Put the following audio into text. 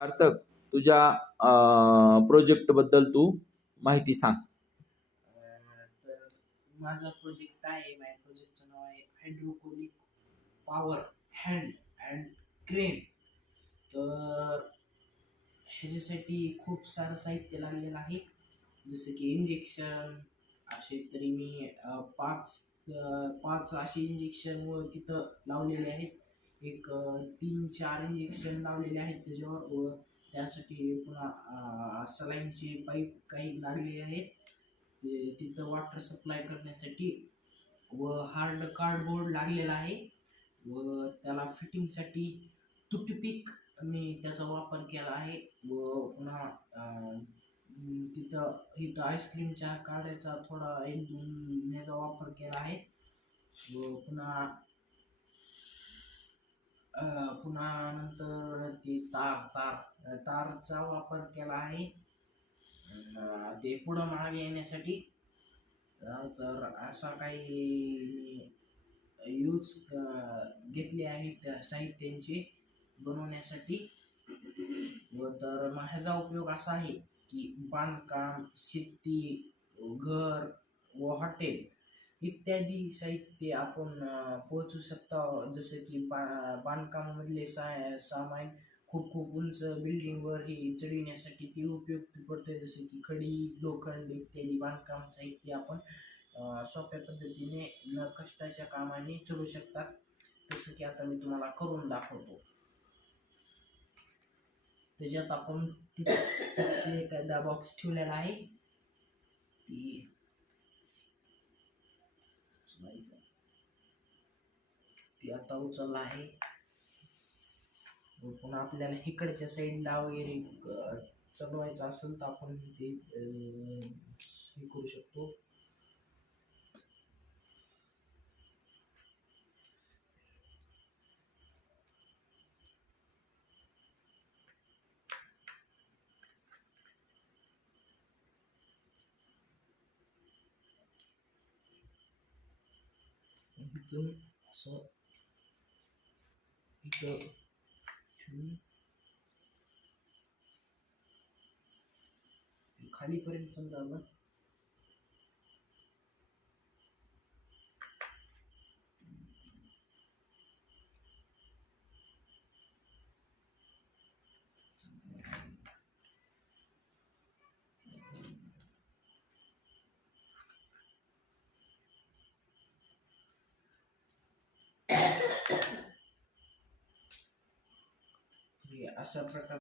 सार्थक, तुझ्या प्रोजेक्ट बद्दल तू माहिती सांग. तर माझा प्रोजेक्ट आहे. माझ्या प्रोजेक्टचं नाव आहे hydroponic power hand and crane. तर ह्याच्यासाठी खूप सारं साहित्य लागलेलं आहे, जसं की इंजेक्शन. असे तरी मी पाच असे इंजेक्शन व तिथं लावलेले आहेत. एक 3-4 इंजेक्शन लावलेले आहेत त्याच्यावर, व त्यासाठी पुन्हा सलाईनचे पाईप काही लागलेले आहेत ते तिथं वॉटर सप्लाय करण्यासाठी. व हार्ड कार्डबोर्ड लागलेला आहे, व त्याला फिटिंगसाठी टूथपिक मी त्याचा वापर केला आहे. व पुन्हा इथं आईस्क्रीमच्या काड्याचा थोडा 1-2 ह्याचा वापर केला आहे. व पुन्हा नंतर ती तारचा वापर केला आहे ते पुढं मागे येण्यासाठी. तर असा काही यूज घेतले आहेत साहित्यांचे बनवण्यासाठी. व तर मग ह्याचा उपयोग असा आहे की बांधकाम, शेती, घर व हॉटेल इत्यादी साहित्य आपण पोहोचू शकतो. जसं की बांधकामामधले सामान खूप खूप उंच बिल्डिंगवर ही चढविण्यासाठी ती उपयुक्त पडते. जसे की खडी, लोखंड इत्यादी बांधकाम साहित्य आपण सोप्या पद्धतीने न कष्टाच्या कामाने चढू शकतात. जसं की आता मी तुम्हाला करून दाखवतो. त्याच्यात आपण एखादा बॉक्स ठेवलेला आहे, ती आता उचलला आहे. पुन्हा आपल्याला इकडच्या साईडला वगैरे चढवायचं असेल तर आपण ते हे करू शकतो. इथून असं इथं खालीपर्यंत पण जावं. अशा प्रकारे